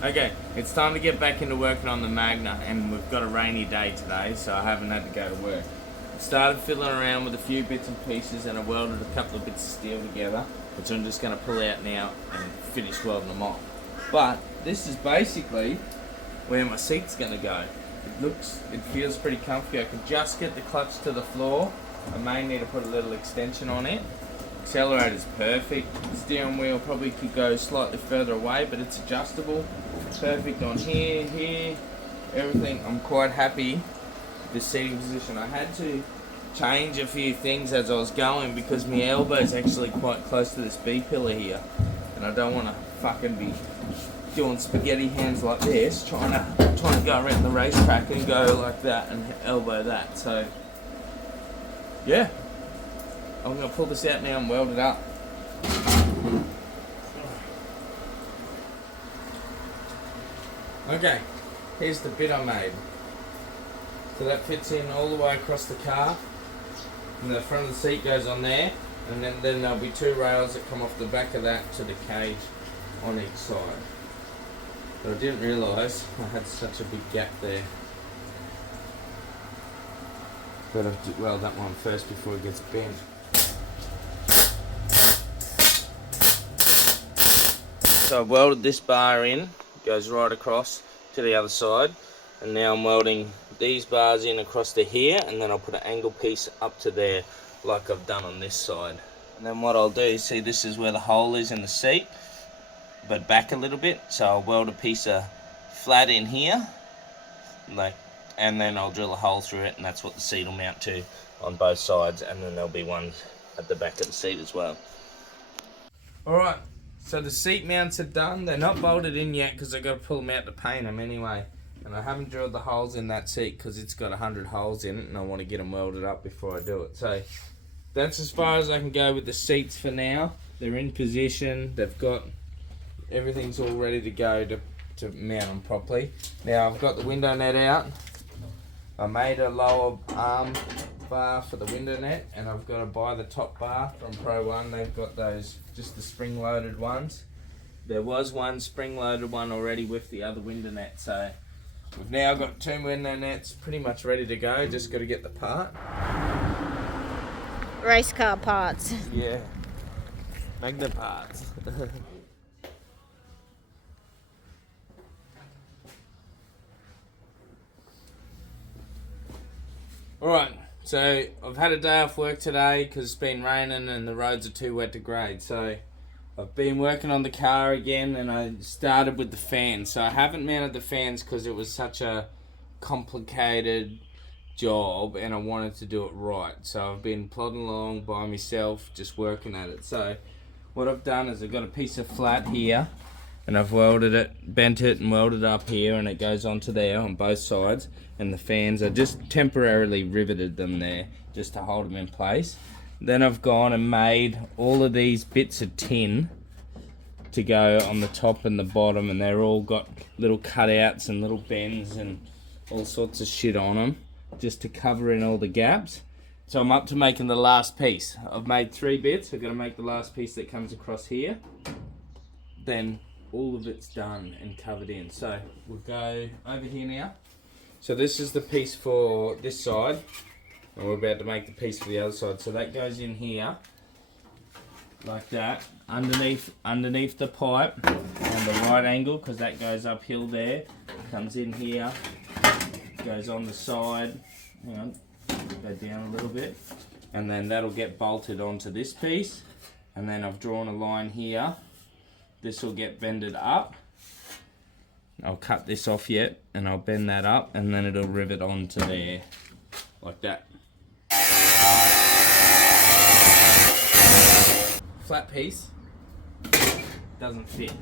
Okay, it's time to get back into working on the Magna, and we've got a rainy day today, so I haven't had to go to work. I've started fiddling around with a few bits and pieces, and I welded a couple of bits of steel together, which I'm just going to pull out now and finish welding them off. But this is basically where my seat's going to go. It feels pretty comfy. I can just get the clutch to the floor. I may need to put a little extension on it. Accelerator's perfect. Steering wheel probably could go slightly further away, but it's adjustable. Perfect on here, everything. I'm quite happy with the seating position. I had to change a few things as I was going because my elbow's actually quite close to this B pillar here, and I don't want to fucking be doing spaghetti hands like this, trying to go around the racetrack and go like that and elbow that. So yeah, I'm going to pull this out now and weld it up. Okay, here's the bit I made. So that fits in all the way across the car, and the front of the seat goes on there, and then there'll be two rails that come off the back of that to the cage on each side. But I didn't realise I had such a big gap there. But I have to weld that one first before it gets bent. So I've welded this bar in, it goes right across to the other side, and now I'm welding these bars in across to here, and then I'll put an angle piece up to there like I've done on this side. And then what I'll do, see this is where the hole is in the seat, but back a little bit, so I'll weld a piece of flat in here, and then I'll drill a hole through it, and that's what the seat will mount to on both sides, and then there'll be one at the back of the seat as well. Alright. So the seat mounts are done. They're not bolted in yet because I've got to pull them out to paint them anyway. And I haven't drilled the holes in that seat because it's got 100 holes in it, and I want to get them welded up before I do it. So that's as far as I can go with the seats for now. They're in position. They've got everything's all ready to go to mount them properly. Now I've got the window net out. I made a lower arm bar for the window net, and I've got to buy the top bar from Pro One. They've got those, just the spring loaded ones. There was one spring loaded one already with the other window net, so we've now got two window nets pretty much ready to go. Just got to get the part. Race car parts. Yeah, Magna parts. Alright, so I've had a day off work today because it's been raining and the roads are too wet to grade. So I've been working on the car again, and I started with the fans. So I haven't mounted the fans because it was such a complicated job and I wanted to do it right. So I've been plodding along by myself, just working at it. So what I've done is I've got a piece of flat here, and I've welded it, bent it and welded it up here, and it goes onto there on both sides. And the fans, I just temporarily riveted them there just to hold them in place. Then I've gone and made all of these bits of tin to go on the top and the bottom, and they're all got little cutouts and little bends and all sorts of shit on them just to cover in all the gaps. So I'm up to making the last piece. I've made 3 bits. I've got to make the last piece that comes across here. Then all of it's done and covered in. So we'll go over here now. So this is the piece for this side, and we're about to make the piece for the other side. So that goes in here, like that, underneath the pipe on the right angle, because that goes uphill there. Comes in here, goes on the side. Hang on, go down a little bit, and then that'll get bolted onto this piece. And then I've drawn a line here. This will get bended up. I'll cut this off yet, and I'll bend that up, and then it'll rivet onto there, like that. Flat piece doesn't fit.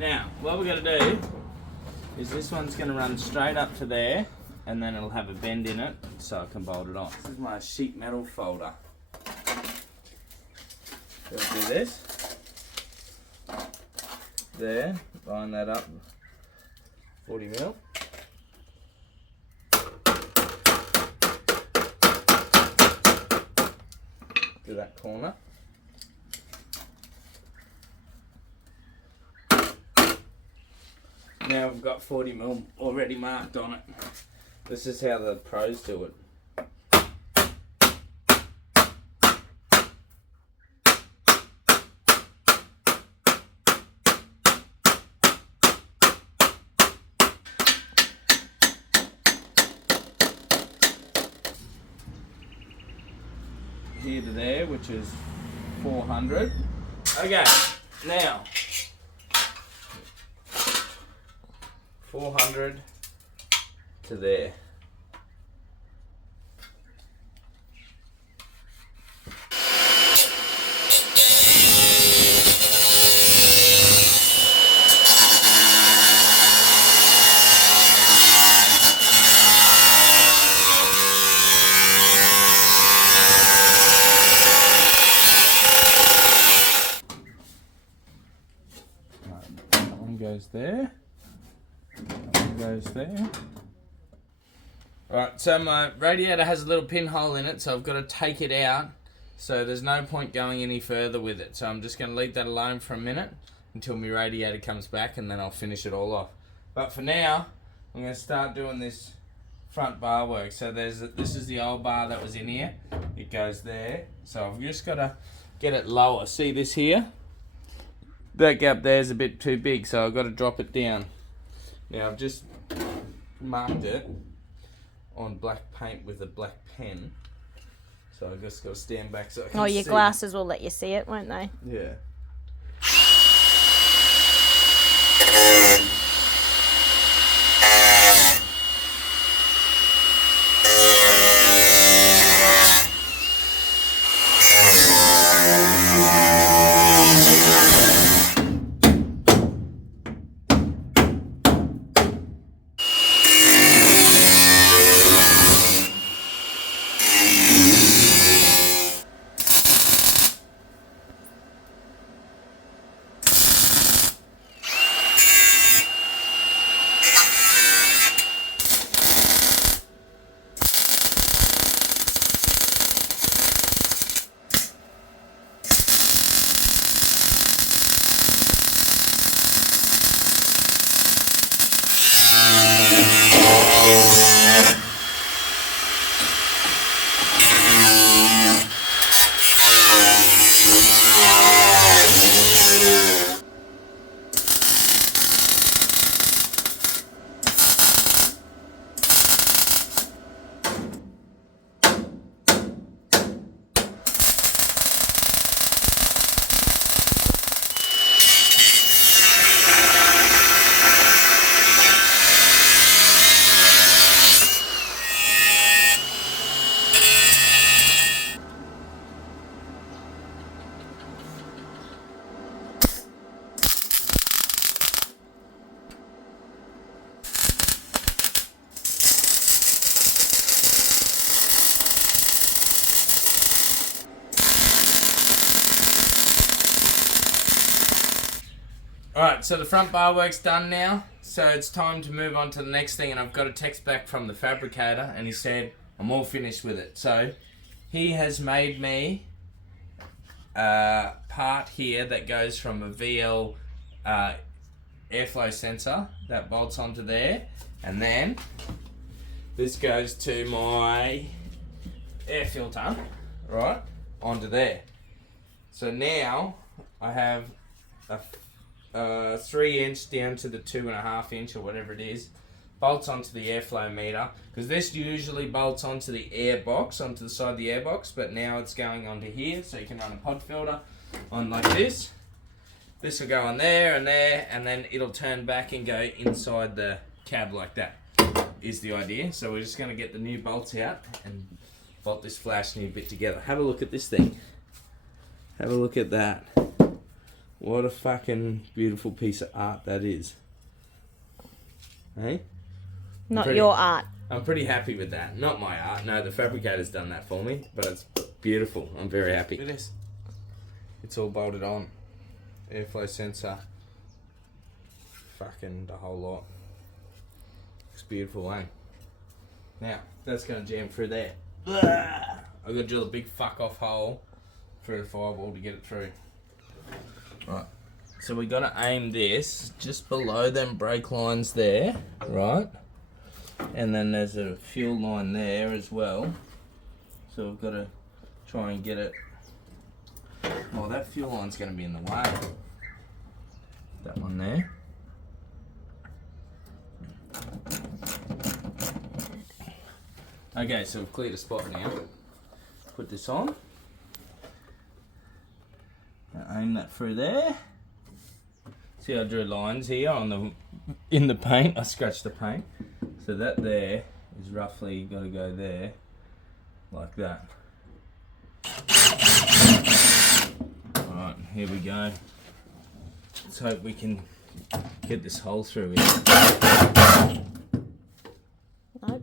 Now, what we're going to do is this one's going to run straight up to there, and then it'll have a bend in it, so I can bolt it on. This is my sheet metal folder. So I'll do this. There, line that up 40 mil. To that corner. Now we've got 40mm already marked on it. This is how the pros do it. Here to there, which is 400. Okay, now 400 to there. That one goes there. That one goes there. Right, so my radiator has a little pinhole in it, so I've got to take it out. So there's no point going any further with it. So I'm just going to leave that alone for a minute until my radiator comes back, and then I'll finish it all off. But for now, I'm going to start doing this front bar work. So this is the old bar that was in here. It goes there. So I've just got to get it lower. See this here? That gap there is a bit too big, so I've got to drop it down. Now I've just marked it on black paint with a black pen, so I've just got to stand back so I can see. Your glasses will let you see it, won't they? Yeah. Alright, so the front bar work's done now, so it's time to move on to the next thing, and I've got a text back from the fabricator, and he said, I'm all finished with it. So, he has made me a part here that goes from a VL airflow sensor that bolts onto there, and then this goes to my air filter, right, onto there. So now, I have a 3-inch down to the 2.5-inch or whatever it is, bolts onto the airflow meter, because this usually bolts onto the air box, onto the side of the air box, but now it's going onto here, so you can run a pod filter on like this. This will go on there, and then it'll turn back and go inside the cab like that, is the idea. So we're just going to get the new bolts out and bolt this flash new bit together. Have a look at this thing. Have a look at that. What a fucking beautiful piece of art that is. Hey? Not your art. I'm pretty happy with that. Not my art. No, the fabricator's done that for me, but it's beautiful. I'm very happy. Look at this. It's all bolted on. Airflow sensor. Fucking the whole lot. Looks beautiful, eh? Now, that's going to jam through there. I've got to drill a big fuck off hole through the firewall to get it through. Right, So we got to aim this just below them brake lines there, right? And then there's a fuel line there as well. So we've got to try and get it. Well, that fuel line's going to be in the way. That one there. Okay, so we've cleared a spot now. Put this on. Now aim that through there. See, I drew lines here in the paint. I scratched the paint. So that there is roughly got to go there, like that. Alright, here we go. Let's hope we can get this hole through here. Nope.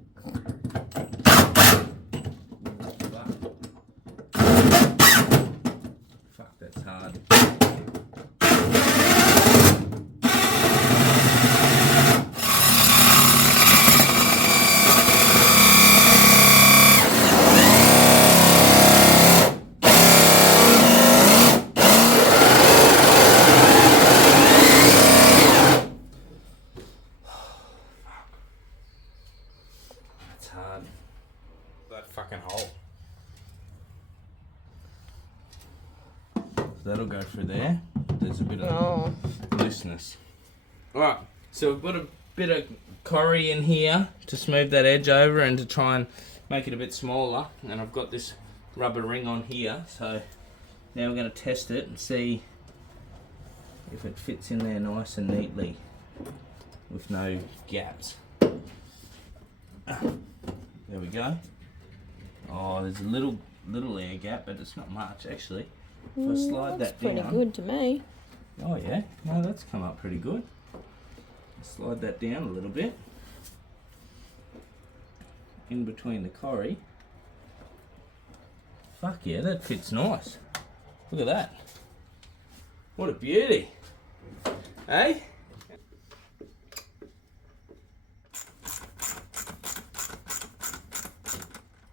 Fuck, that's hard. Hard. That fucking hole. So that'll go through there. There's a bit of looseness. Alright, so we've got a bit of corrie in here to smooth that edge over and to try and make it a bit smaller. And I've got this rubber ring on here, so now we're going to test it and see if it fits in there nice and neatly with no gaps. There we go. Oh, there's a little air gap, but it's not much actually. If I slide that down. Pretty good to me. Oh yeah, no, that's come up pretty good. Slide that down a little bit. In between the corrie. Fuck yeah, that fits nice. Look at that. What a beauty. Hey?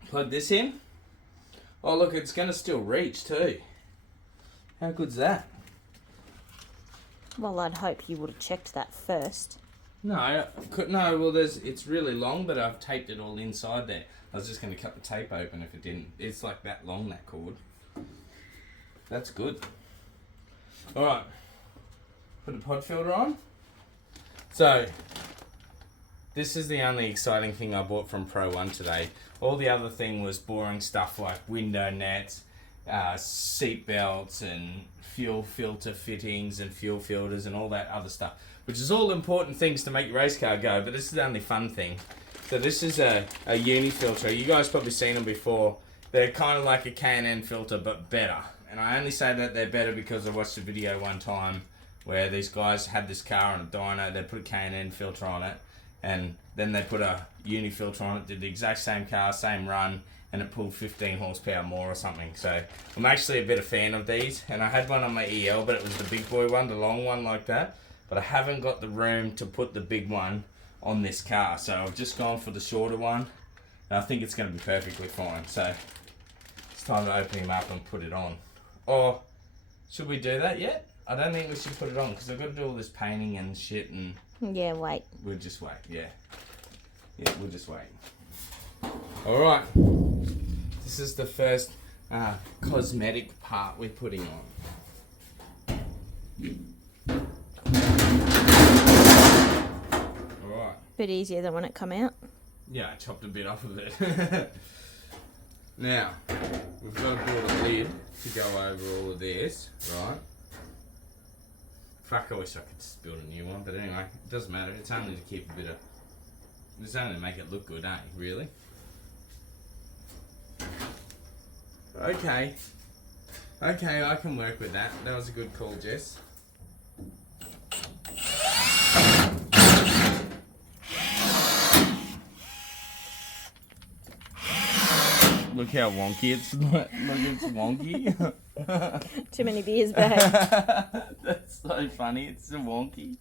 Plug this in. Oh look, it's going to still reach too. How good's that? Well, I'd hope you would have checked that first. No, well it's really long, but I've taped it all inside there. I was just going to cut the tape open if it didn't. It's like that long, that cord. That's good. Alright. Put the pod filter on. So, this is the only exciting thing I bought from Pro 1 today. All the other thing was boring stuff like window nets, seat belts and fuel filter fittings and fuel filters and all that other stuff, which is all important things to make your race car go, but this is the only fun thing. So this is a uni filter. You guys probably seen them before. They're kind of like a K&N filter, but better. And I only say that they're better because I watched a video one time where these guys had this car on a dyno, they put a K&N filter on it, and then they put a uni filter on it, did the exact same car, same run, and it pulled 15 horsepower more or something. So I'm actually a bit of a fan of these, and I had one on my EL, but it was the big boy one, the long one like that. But I haven't got the room to put the big one on this car, so I've just gone for the shorter one, and I think it's going to be perfectly fine. So it's time to open him up and put it on. Or should we do that yet? I don't think we should put it on because I've got to do all this painting and shit, and yeah, wait. We'll just wait, yeah. Yeah, we'll just wait. Alright. This is the first cosmetic part we're putting on. Alright. Bit easier than when it come out. Yeah, I chopped a bit off of it. Now, we've got to build a lid to go over all of this, right? Fuck, I wish I could just build a new one, but anyway, it doesn't matter. It's only to keep a bit of... It's only to make it look good, eh? Really? Okay. Okay, I can work with that. That was a good call, Jess. Look how wonky it's... Look, it's wonky. Too many beers, babe. That's so funny. It's so wonky.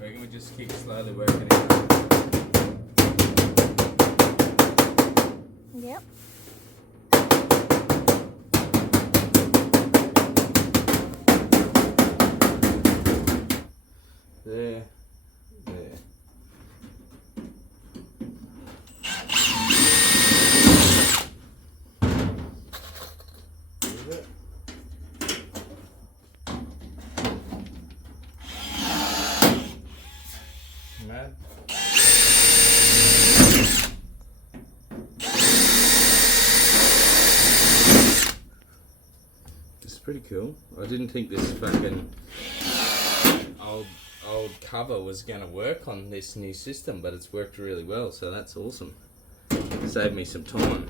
Reckon we It's pretty cool. I didn't think this fucking old cover was going to work on this new system, but it's worked really well, so that's awesome. Saved me some time.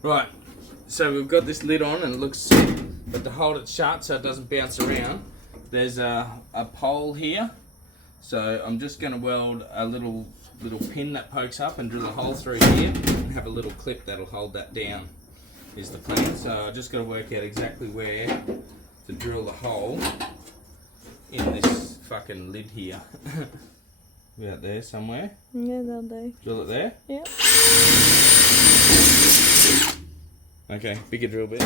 Right, so we've got this lid on and it looks sick, but to hold it shut so it doesn't bounce around, there's a pole here. So I'm just going to weld a little pin that pokes up and drill a hole through here and have a little clip that'll hold that down, is the plan. So I just got to work out exactly where to drill the hole in this fucking lid here. About there somewhere? Yeah, they'll do. Drill it there? Yep. Okay, bigger drill bit.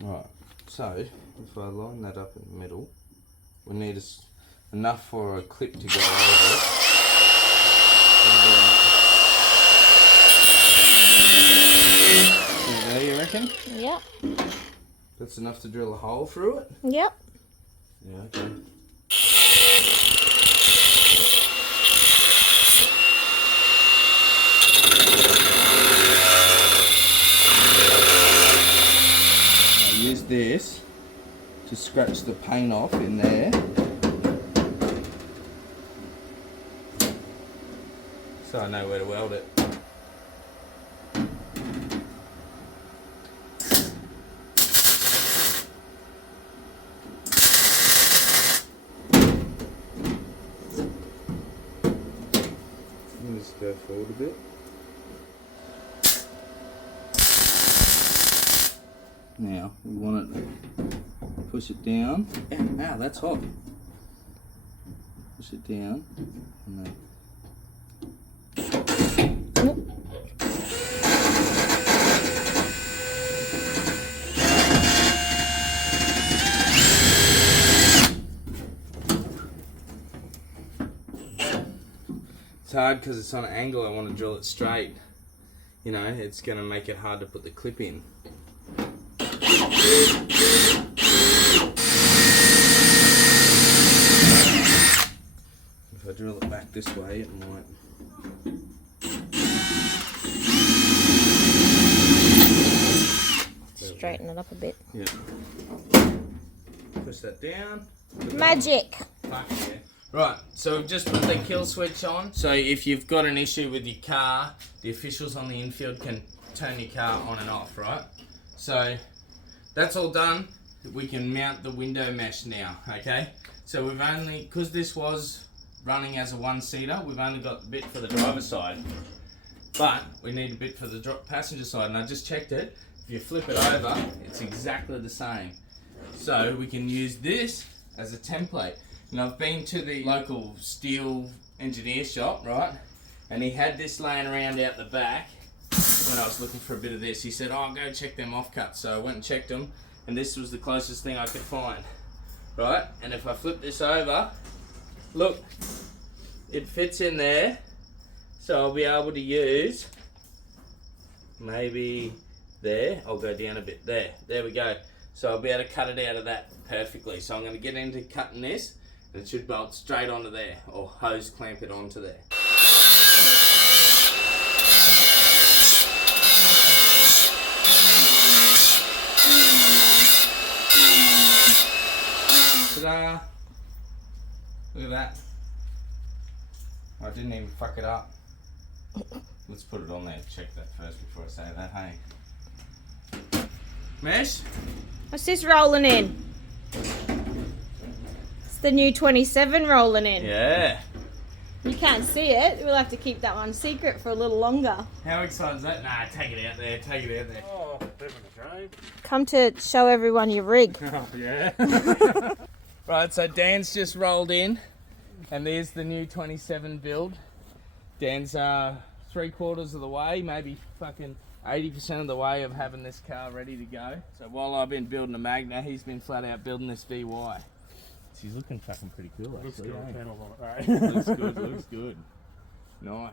Right, so if I line that up in the middle, we need enough for a clip to go over it. There, you reckon? Yep. That's enough to drill a hole through it? Yep. Yeah, okay. Use this to scratch the paint off in there. So I know where to weld it. Let's go forward a bit. Now we want it to push it down. Ow, that's hot. Push it down and then. It's hard because it's on an angle. I want to drill it straight. You know, it's going to make it hard to put the clip in. If I drill it back this way, it might. Straighten it up a bit. Yeah. Push that down. Magic! Fuck yeah. Right, so we've just put the kill switch on. So if you've got an issue with your car, the officials on the infield can turn your car on and off, right? So that's all done. We can mount the window mesh now, okay? So we've only, because this was running as a one-seater, we've only got the bit for the driver's side. But we need a bit for the passenger side, and I just checked it. If you flip it over, it's exactly the same. So we can use this as a template. And I've been to the local steel engineer shop, right? And he had this laying around out the back when I was looking for a bit of this. He said, oh, go check them offcuts. So I went and checked them, and this was the closest thing I could find, right? And if I flip this over, look, it fits in there. So I'll be able to use, maybe there, I'll go down a bit, there we go. So I'll be able to cut it out of that perfectly. So I'm going to get into cutting this, and it should bolt straight onto there, or hose clamp it onto there. Ta-da! Look at that. I didn't even fuck it up. Let's put it on there, check that first before I say that, hey. Mesh? What's this rolling in? It's the new 27 rolling in. Yeah. You can't see it. We'll have to keep that one secret for a little longer. How exciting is that? Nah, take it out there, take it out there. Oh, bit of a drive. Come to show everyone your rig. Oh, yeah. Right, so Dan's just rolled in, and there's the new 27 build. Dan's 3/4 of the way, maybe fucking 80% of the way of having this car ready to go. So while I've been building a Magna, he's been flat out building this VY. She's looking fucking pretty cool, actually. Looks good. Eh? Panels on it. All right. Looks good, looks good. Nice.